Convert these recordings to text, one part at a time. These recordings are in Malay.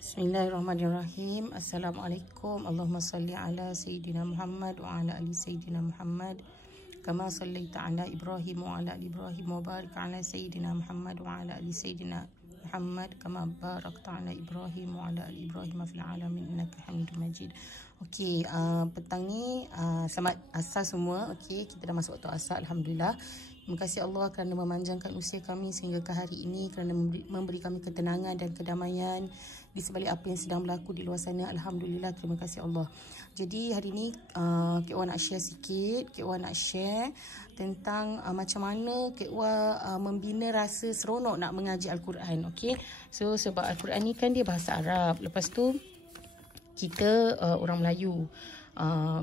Bismillahirrahmanirrahim. Assalamualaikum. Allahumma salli ala Sayyidina Muhammad wa ala ali Sayyidina Muhammad. Kama sallaita ala Ibrahim wa ala ali Ibrahim wa barik ala Sayyidina Muhammad wa ala ali Sayyidina Muhammad. Kama barakta ala Ibrahim wa ala ali Ibrahim fil alamin innaka Hamidum Majid. Okey, petang ni selamat asar semua. Okey, kita dah masuk waktu asar, alhamdulillah. Terima kasih Allah kerana memanjangkan usia kami sehingga ke hari ini, kerana memberi kami ketenangan dan kedamaian di sebalik apa yang sedang berlaku di luar sana. Alhamdulillah, terima kasih Allah. Jadi hari ini Kak Wan nak share sikit. Kak Wan nak share tentang macam mana Kak Wan membina rasa seronok nak mengaji Al-Quran. Okay? So sebab Al-Quran ni kan dia bahasa Arab. Lepas tu kita orang Melayu.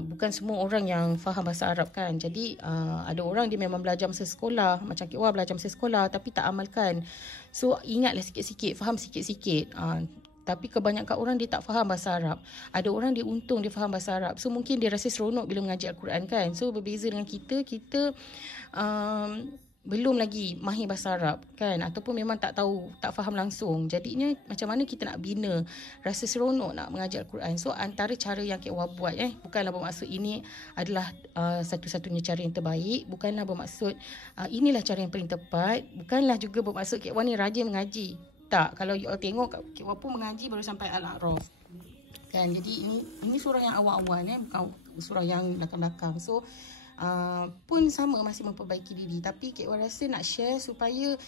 Bukan semua orang yang faham bahasa Arab kan. Jadi ada orang dia memang belajar masa sekolah, macam Kak Wah belajar masa sekolah tapi tak amalkan. So ingatlah sikit-sikit, faham sikit-sikit. Tapi kebanyakan orang dia tak faham bahasa Arab. Ada orang dia untung dia faham bahasa Arab. So mungkin dia rasa seronok bila mengaji Al-Quran kan. So berbeza dengan kita belum lagi mahir bahasa Arab kan, ataupun memang tak tahu, tak faham langsung. Jadinya macam mana kita nak bina rasa seronok nak mengajar Al-Quran. So antara cara yang Kak Wah buat, bukanlah bermaksud ini adalah satu-satunya cara yang terbaik, bukanlah bermaksud inilah cara yang paling tepat, bukanlah juga bermaksud Kak Wah ni rajin mengaji. Tak, kalau you all tengok Kak Wah pun mengaji baru sampai Al-A'raf kan. Jadi ini surah yang awal-awal, bukan surah yang belakang-belakang. So pun sama, masih memperbaiki diri. Tapi Kak Wah rasa nak share supaya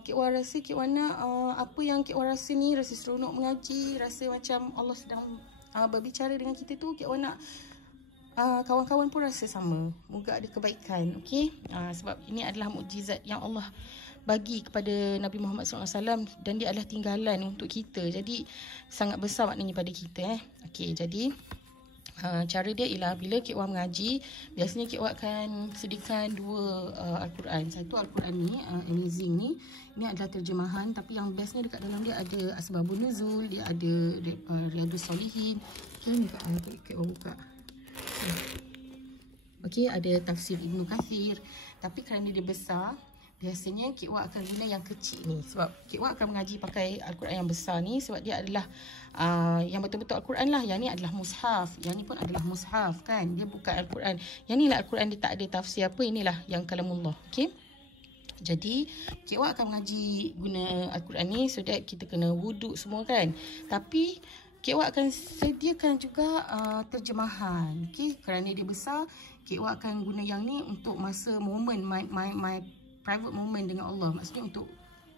Kak Wah rasa Kak Wah nak apa yang Kak Wah rasa ni, rasa seronok mengaji, rasa macam Allah sedang berbicara dengan kita tu, Kak Wah nak kawan-kawan pun rasa sama. Moga ada kebaikan. Okay? Sebab ini adalah mukjizat yang Allah bagi kepada Nabi Muhammad SAW dan dia adalah tinggalan untuk kita. Jadi sangat besar maknanya pada kita. Okay, jadi cara dia ialah bila Kak Wah mengaji, biasanya Kak Wah akan sediakan dua Al-Quran. Satu Al-Quran ni, Amazing ni, ini adalah terjemahan, tapi yang bestnya dekat dalam dia ada Asbabun Nuzul, dia ada Riyadus Solihin. Okay, ni Kak Wah buka. Okay, ada tafsir Ibnu Kathir. Tapi kerana dia besar, biasanya Kak Wah akan guna yang kecil ni. Sebab Kak Wah akan mengaji pakai Al-Quran yang besar ni, sebab dia adalah yang betul-betul Al-Quran lah. Yang ni adalah mushaf. Yang ni pun adalah mushaf kan. Dia bukan Al-Quran. Yang ni lah Al-Quran, dia tak ada tafsir apa. Inilah yang kalamullah. Okay. Jadi Kak Wah akan mengaji guna Al-Quran ni so that kita kena wuduk semua kan. Tapi Kak Wah akan sediakan juga terjemahan. Okay. Kerana dia besar, Kak Wah akan guna yang ni untuk masa moment my private moment dengan Allah. Maksudnya untuk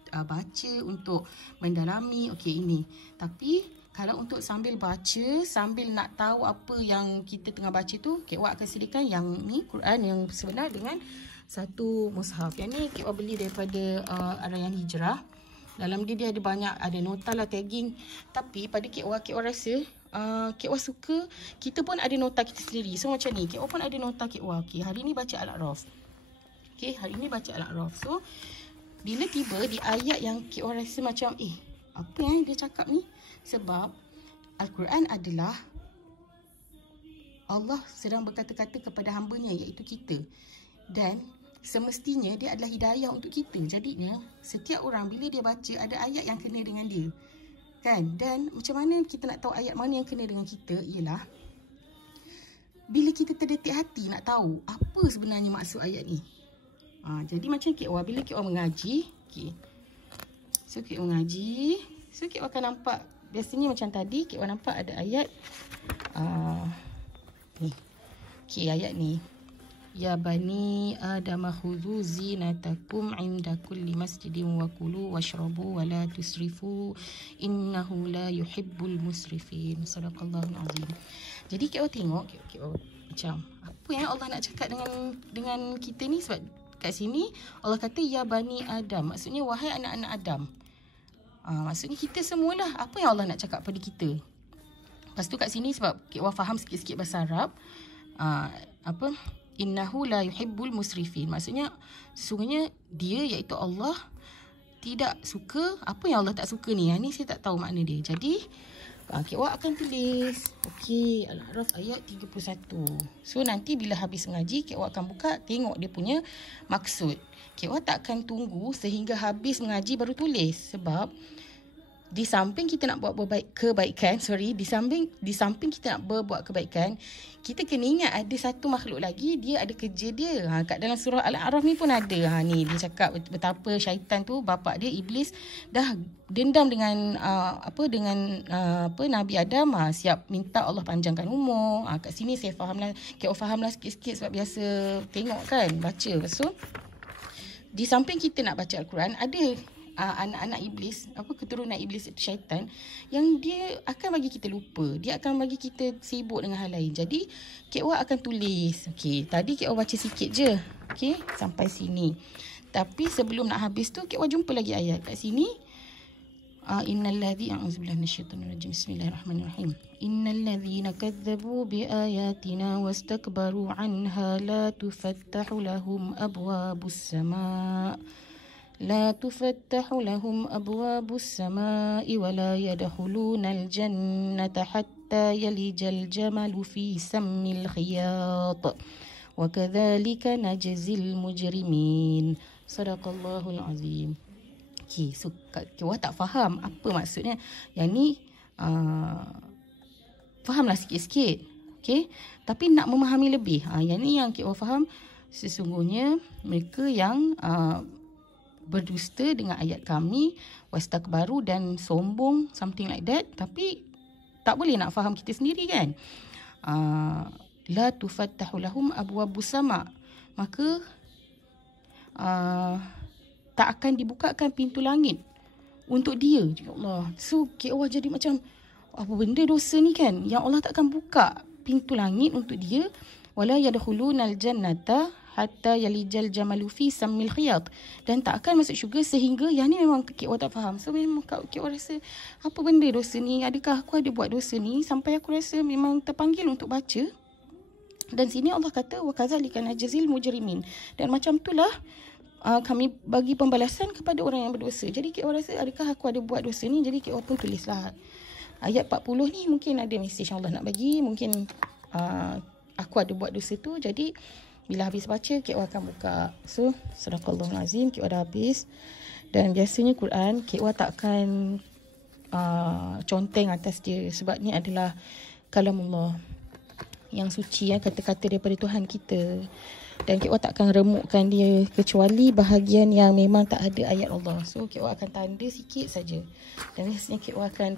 baca, untuk mendalami. Okey, ini. Tapi kalau untuk sambil baca, sambil nak tahu apa yang kita tengah baca tu, Kak Wah akan sediakan yang ni, Quran yang sebenar dengan satu mushaf. Yang ni Kak Wah beli daripada Arayan Hijrah. Dalam dia ada banyak, ada nota lah, tagging. Tapi pada Kak Wah rasa Kak Wah suka, kita pun ada nota kita sendiri. So macam ni, Kak Wah pun ada nota Kak Wah. Okey, hari ni baca Al-A'raf. Okay, hari ni baca Al-A'raf. So, bila tiba di ayat yang Kak Wah rasa macam, apa yang dia cakap ni? Sebab Al-Quran adalah Allah sedang berkata-kata kepada hamba-Nya, iaitu kita. Dan semestinya dia adalah hidayah untuk kita. Jadinya, setiap orang bila dia baca, ada ayat yang kena dengan dia. Kan? Dan macam mana kita nak tahu ayat mana yang kena dengan kita? Ialah bila kita terdetik hati nak tahu apa sebenarnya maksud ayat ni. Jadi macam Kak Wah, bila Kak Wah mengaji, okay. So Kak Wah mengaji, so Kak Wah akan nampak, biasanya macam tadi Kak Wah nampak ada ayat ni. Okay, ayat ni. Ya bani Adam khudhu zinatakum inda kulli masjidin wa kulu washrabu wa la tusrifu innahu la yuhibbul musrifin. Sadaqallahul azim. Jadi Kak Wah tengok, Kak Wah macam apa yang Allah nak cakap dengan kita ni. Sebab kat sini Allah kata ya bani Adam, maksudnya wahai anak-anak Adam. Maksudnya kita semualah. Apa yang Allah nak cakap pada kita? Lepas tu kat sini sebab Kak Wah faham sikit-sikit bahasa Arab, innahu la yuhibbul musrifin, maksudnya sesungguhnya dia iaitu Allah tidak suka apa yang Allah tak suka ni. Yang ni saya tak tahu makna dia. Jadi Kak Wah akan tulis. Okey, Al-A'raf ayat 31. So nanti bila habis mengaji, Kak Wah akan buka, tengok dia punya maksud. Kak Wah tak akan tunggu sehingga habis mengaji baru tulis. Sebab di samping kita nak buat kebaikan, di samping kita nak berbuat kebaikan, kita kena ingat ada satu makhluk lagi, dia ada kerja dia. Kat dalam surah Al-A'raf ni pun ada. Ni dia cakap betapa syaitan tu, bapak dia Iblis dah dendam dengan Nabi Adam, siap minta Allah panjangkan umur. Kat sini saya fahamlah, fahamlah sikit-sikit sebab biasa tengok kan, baca. So di samping kita nak baca Al-Quran, ada anak-anak iblis, keturunan iblis itu syaitan, yang dia akan bagi kita lupa, dia akan bagi kita sibuk dengan hal lain. Jadi Kak Wak akan tulis. Okey, tadi Kak Wak baca sikit je. Okey, sampai sini. Tapi sebelum nak habis tu, Kak Wak jumpa lagi ayat kat sini. Innalladzi a'udzubillahi minasyaitonirrajim. Bismillahirrahmanirrahim. Innalladzina kadzdzabu biayatina wastakbaru 'anha la tufattahu lahum abwabus sama'. لا تفتح لهم أبواب السماء ولا يدخلون الجنة حتى يلج الجمل في سم الخياط وكذلك نجزي المجرمين صدق الله العظيم. Okay, so Kak tak faham apa maksudnya. Yang ni fahamlah sikit-sikit. Okay, tapi nak memahami lebih. Yang ni yang Kak faham, sesungguhnya mereka yang berdusta dengan ayat kami, wastakbaru, dan sombong, something like that. Tapi tak boleh nak faham kita sendiri kan. La tufattahu lahum abwabus sama', maka tak akan dibukakan pintu langit untuk dia. Ya Allah. So Allah jadi macam, apa benda dosa ni kan, yang Allah tak akan buka pintu langit untuk dia. Wala yadkhulunal jannata hatta yalijal jamalu fi sammil khiyat, dan tak akan masuk syurga sehingga, yang ni memang Kak Wak tak faham. So memang Kak Wak rasa, apa benda dosa ni, adakah aku ada buat dosa ni sampai aku rasa memang terpanggil untuk baca. Dan sini Allah kata wa kadzalika najzil mujrimin, dan macam itulah kami bagi pembalasan kepada orang yang berdosa. Jadi Kak Wak rasa, adakah aku ada buat dosa ni? Jadi Kak Wak pun tulislah ayat 40 ni, mungkin ada mesej Allah nak bagi, mungkin aku ada buat dosa tu. Jadi bila habis baca, Kak Wak akan buka. So, sadaqallahul azim, Kak Wak dah habis. Dan biasanya Quran, Kak Wak takkan conteng atas dia, sebab ni adalah kalamullah yang suci, kata-kata daripada Tuhan kita. Dan Kak Wak takkan remukkan dia kecuali bahagian yang memang tak ada ayat Allah. So, Kak Wak akan tanda sikit saja. Dan biasanya Kak Wak akan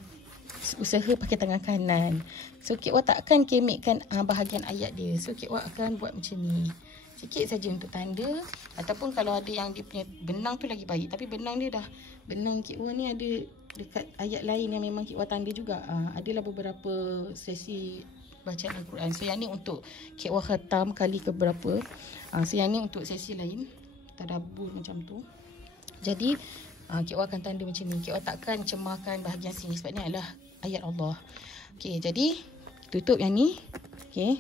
usaha pakai tangan kanan. So Kak Wak takkan kemikkan bahagian ayat dia. So Kak Wak akan buat macam ni, sikit saja untuk tanda. Ataupun kalau ada yang dia punya benang tu lagi baik. Tapi benang dia dah, benang Kak Wak ni ada dekat ayat lain yang memang Kak Wak tanda juga. Adalah beberapa sesi bacaan Al-Quran. So yang ni untuk Kak Wak khatam kali ke berapa. So yang ni untuk sesi lain, tadabbur macam tu. Jadi Kak Wak akan tanda macam ni. Kak Wak takkan cemarkan bahagian sini sebab ni adalah ayat Allah. Okey, jadi tutup yang ni. Okey.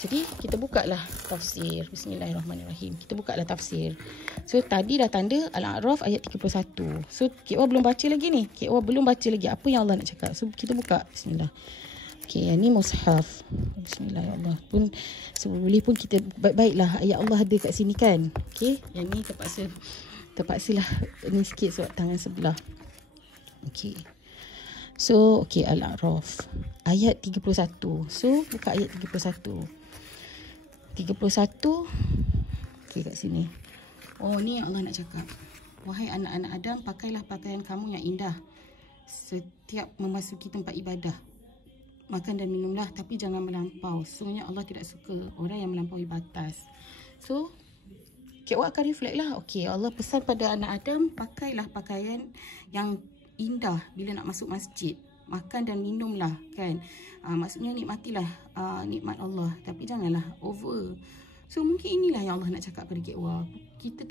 Jadi kita buka lah tafsir. Bismillahirrahmanirrahim. Kita buka lah tafsir. So tadi dah tanda Al-A'raf ayat 31. So Kak Wak belum baca lagi ni. Kak Wak belum baca lagi apa yang Allah nak cakap. So kita buka. Bismillah. Okey, yang ni mushaf. Bismillah, ya Allah. Pun boleh pun kita baik-baiklah ayat Allah ada kat sini kan. Okey, yang ni terpaksalah ni sikit sebab tangan sebelah. Okey. So, okey, Al-A'raf ayat 31. So, buka ayat 31. 31. Okey, kat sini. Oh, ni yang Allah nak cakap. Wahai anak-anak Adam, pakailah pakaian kamu yang indah setiap memasuki tempat ibadah. Makan dan minumlah, tapi jangan melampau. Sesungguhnya Allah tidak suka orang yang melampaui batas. So, Kak Wak akan reflect lah. Okey, Allah pesan pada anak Adam, pakailah pakaian yang indah bila nak masuk masjid. Makan dan minumlah, kan. Maksudnya nikmatilah nikmat Allah, tapi janganlah over. So mungkin inilah yang Allah nak cakap pada Kak Wak. Kita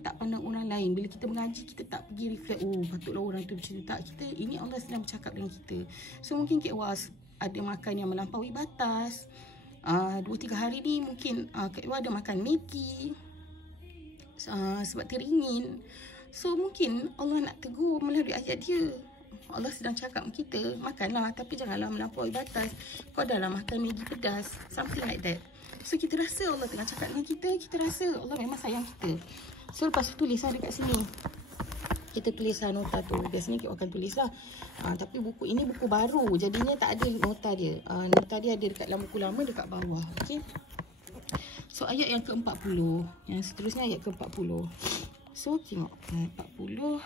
tak pandang orang lain. Bila kita mengaji, kita tak pergi reflect, oh patutlah orang tu macam tu. Tak, ini Allah sedang bercakap dengan kita. So mungkin Kak Wak ada makan yang melampaui batas. 2-3 hari ni mungkin Kak Wak ada makan Maggi sebab teringin. So mungkin Allah nak tegur melalui ayat dia. Allah sedang cakap dengan kita, makanlah tapi janganlah melampaui batas. Kau dah makan Maggi pedas, something like that. So kita rasa Allah tengah cakap dengan kita, kita rasa Allah memang sayang kita. So lepas tu tulis dekat sini. kita tulis nota tu. Biasanya kita akan tulis lah. Tapi buku ini buku baru, jadinya tak ada nota dia. Nota dia ada dekat dalam buku lama, dekat bawah. Okay. So ayat yang ke-40. Yang seterusnya ayat ke-40. So tengok ayat 40.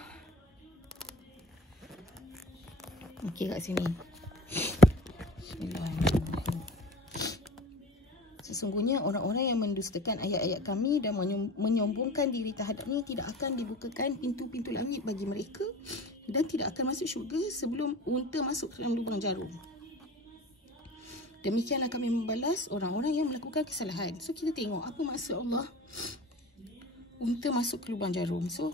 Okay, kat sini. Bismillahirrahmanirrahim. Sesungguhnya orang-orang yang mendustakan ayat-ayat kami dan menyombongkan diri terhadapnya tidak akan dibukakan pintu-pintu langit bagi mereka dan tidak akan masuk syurga sebelum unta masuk ke dalam lubang jarum. Demikianlah kami membalas orang-orang yang melakukan kesalahan. So kita tengok apa maksud Allah unta masuk ke lubang jarum. So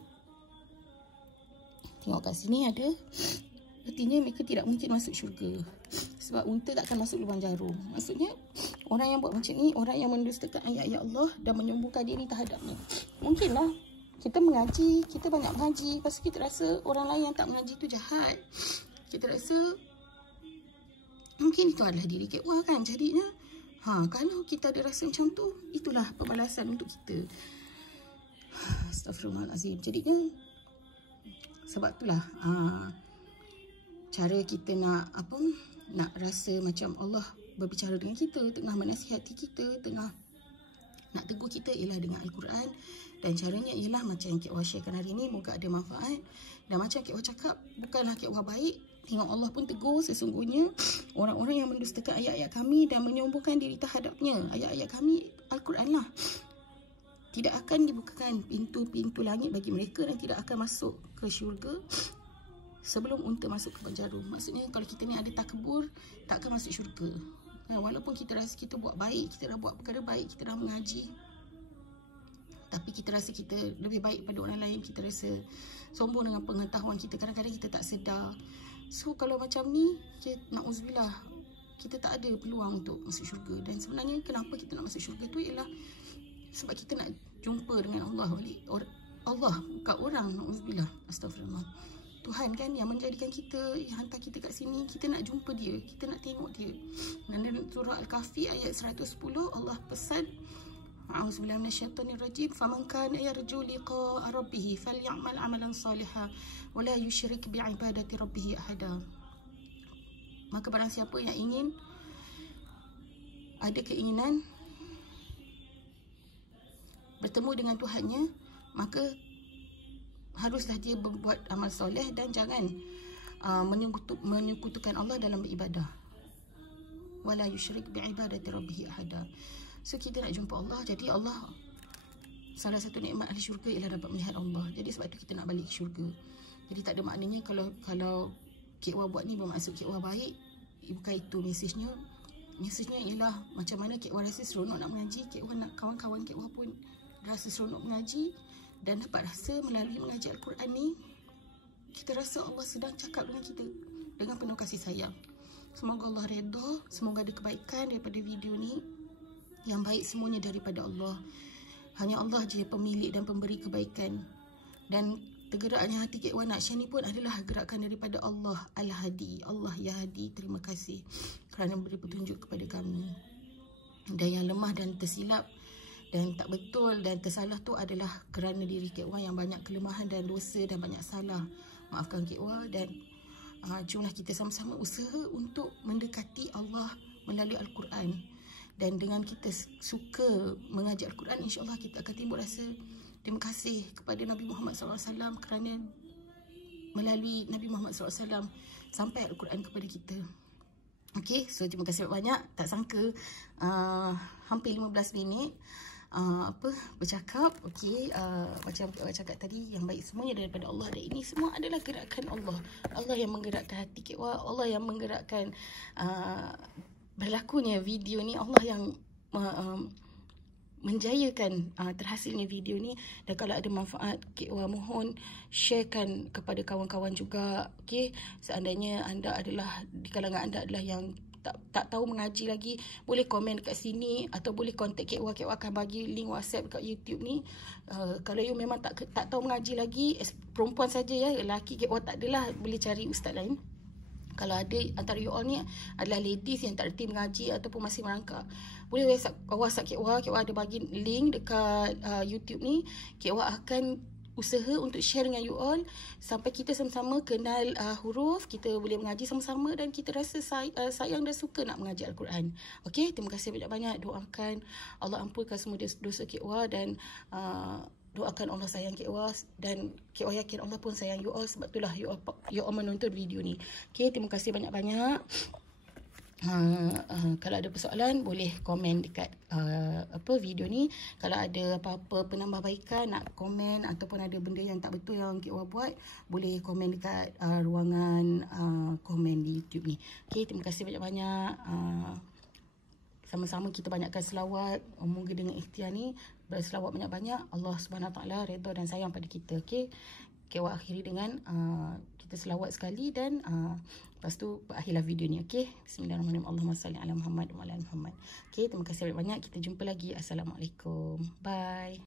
tengok kat sini ada, artinya mereka tidak mungkin masuk syurga sebab unta tak akan masuk lubang jarum. Maksudnya orang yang buat macam ni, orang yang mendustakan ayat-ayat Allah dan menyombongkan diri terhadapnya. Mungkinlah kita mengaji, kita banyak mengaji, lepas kita rasa orang lain yang tak mengaji tu jahat. Kita rasa mungkin itu adalah diri KWA kan. Jadinya kalau kita ada rasa macam tu, itulah pembalasan untuk kita. Astaghfirullahalazim. Jadinya sebab itulah cara kita nak rasa macam Allah berbicara dengan kita, tengah menasihati kita, tengah nak tegur kita ialah dengan Al-Quran. Dan caranya ialah macam yang KWA sharekan hari ni, moga ada manfaat. Dan macam KWA cakap, bukanlah KWA baik, tengok Allah pun tegur, sesungguhnya orang-orang yang mendustakan ayat-ayat kami dan menyombongkan diri terhadapnya, ayat-ayat kami Al-Quran lah, tidak akan dibukakan pintu-pintu langit bagi mereka dan tidak akan masuk ke syurga sebelum unta masuk ke lubang jarum. Maksudnya kalau kita ni ada takabur, tak akan masuk syurga. Walaupun kita rasa kita buat baik, kita dah buat perkara baik, kita dah mengaji, tapi kita rasa kita lebih baik pada orang lain, kita rasa sombong dengan pengetahuan kita, kadang-kadang kita tak sedar. So kalau macam ni, na'udzubillah, kita tak ada peluang untuk masuk syurga. Dan sebenarnya kenapa kita nak masuk syurga tu ialah sebab kita nak jumpa dengan Allah balik. Allah bukan orang, na'udzubillah, astagfirullah. Tuhan kan yang menjadikan kita, yang hantar kita kat sini, kita nak jumpa dia, kita nak tengok dia. Dan dalam surah Al-Kahfi ayat 110, Allah pesan, a'udzubillahi minasyaitonirrajim, faman kana yarju liqa'a rabbih falyamal 'amalan salihan wa la yusyrik bi'ibadati rabbih ahada. Maka barang siapa yang ingin, ada keinginan bertemu dengan Tuhannya, maka haruslah dia berbuat amal soleh dan jangan menyekutukan Allah dalam beribadah. Wala yusyrik bi'ibadati rabbih ahada. So kita nak jumpa Allah. Jadi Allah, salah satu nikmat ahli syurga ialah dapat melihat Allah. Jadi sebab itu kita nak balik ke syurga. Jadi tak ada maknanya kalau KWA buat ni bermaksud KWA baik. Bukan itu mesejnya. Mesejnya ialah macam mana KWA rasa seronok nak mengaji, KWA nak kawan-kawan KWA pun rasa seronok mengaji. Dan dapat rasa melalui mengaji Al-Quran ni, kita rasa Allah sedang cakap dengan kita dengan penuh kasih sayang. Semoga Allah redha, semoga ada kebaikan daripada video ni. Yang baik semuanya daripada Allah. Hanya Allah je pemilik dan pemberi kebaikan. Dan tergeraknya hati KWA nak share ni pun adalah gerakan daripada Allah Al-Hadi. Allah Ya Hadi, terima kasih kerana memberi petunjuk kepada kami. Dan yang lemah dan tersilap dan tak betul dan tersalah tu adalah kerana diri KWA yang banyak kelemahan dan dosa dan banyak salah. Maafkan KWA dan jomlah kita sama-sama usaha untuk mendekati Allah melalui Al-Quran. Dan dengan kita suka mengaji Al-Quran, insya-Allah kita akan timbul rasa terima kasih kepada Nabi Muhammad SAW kerana melalui Nabi Muhammad SAW sampai Al-Quran kepada kita. Okay, so terima kasih banyak. Tak sangka hampir 15 minit bercakap. Okay, macam saya cakap tadi, yang baik semuanya daripada Allah. Dan ini semua adalah gerakan Allah. Allah yang menggerakkan hati KWA, Allah yang menggerakkan berlakunya video ni, Allah yang menjayakan terhasilnya video ni. Dan kalau ada manfaat, KWA mohon sharekan kepada kawan-kawan juga. Okay, seandainya anda adalah, di kalangan anda adalah yang tak tahu mengaji lagi, boleh komen kat sini atau boleh kontak KWA. KWA akan bagi link WhatsApp kat YouTube ni. Kalau you memang tak tahu mengaji lagi, perempuan saja ya, lelaki KWA tak adalah, boleh cari ustaz lain. Kalau ada antara you all ni adalah ladies yang tak reti mengaji ataupun masih merangkak, boleh WhatsApp KWA. KWA ada bagi link dekat YouTube ni. KWA akan usaha untuk share dengan you all sampai kita sama-sama kenal huruf, kita boleh mengaji sama-sama dan kita rasa sayang dan suka nak mengaji Al-Quran. Okey, terima kasih banyak-banyak. Doakan Allah ampunkan semua dosa Kek Wah dan doakan Allah sayang Kek Wah dan Kek Wah yakin Allah pun sayang you all, sebab itulah you all menonton video ni. Okey, terima kasih banyak-banyak. Kalau ada persoalan boleh komen dekat video ni. Kalau ada apa-apa penambahbaikan, nak komen ataupun ada benda yang tak betul yang Kek Wah buat, boleh komen dekat ruangan komen di YouTube ni. Okay, terima kasih banyak-banyak. Sama-sama kita banyakkan selawat. Moga dengan ikhtiar ni berselawat banyak-banyak, Allah SWT redha dan sayang pada kita. Okay, Kek Wah akhiri dengan kita selawat sekali dan lepas tu berakhirlah video ni. Okay, bismillahirrahmanirrahim. Allahumma salli ala Muhammad wa ala Muhammad. Okay, terima kasih banyak-banyak. Kita jumpa lagi. Assalamualaikum. Bye.